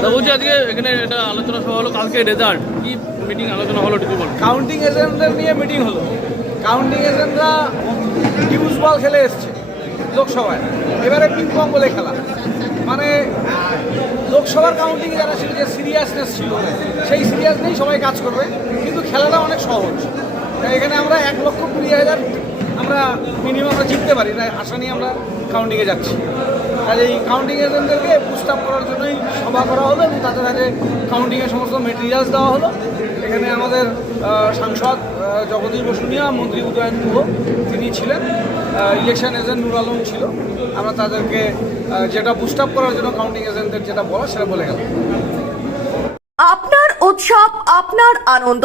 তা বলছি আজকে এখানে এটা আলোচনা সভা হলো, কালকে রেজাল্ট কি মিটিং আলোচনা হলো একটু কাউন্টিং এজেন্টদের নিয়ে মিটিং হলো। কাউন্টিং এজেন্টরা ডিউজ বল খেলে এসছে লোকসভায়। এবারে পিংপং বলে খেলা। মানে লোকসভার কাউন্টিং যারা ছিল, যে সিরিয়াসনেস ছিল, সেই সিরিয়াসনেই সবাই কাজ করবে। কিন্তু খেলাটা অনেক সহজ। এখানে আমরা এক লক্ষ কুড়ি হাজার আমরা মিনিমাম আমরা জিততে পারি। আশা নিয়ে আমরা কাউন্টিংয়ে যাচ্ছি। আর এই কাউন্টিং এজেন্টদেরকে বুস্ট আপ করার জন্যই সভা করা হলো এবং তাদের হাতে কাউন্টিংয়ের সমস্ত মেটেরিয়ালস দেওয়া হলো। এখানে আমাদের সাংসদ জগদীশ বসুনিয়া, মন্ত্রী উদয়ন গুহ তিনি ছিলেন। ইলেকশন এজেন্ট নুর আলম ছিল। আমরা তাদেরকে যেটা বুস্ট আপ করার জন্য কাউন্টিং এজেন্টদের যেটা বলা সেটা বলে গেলাম। আপনার উৎসব, আপনার আনন্দ।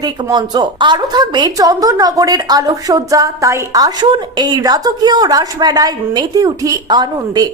সাংস্কৃতিক মঞ্চ। আরও থাকবে চন্দননগরের আলোকসজ্জা। তাই আসুন এই রাজকীয় রাসমেলায় মেতে উঠি আনন্দে।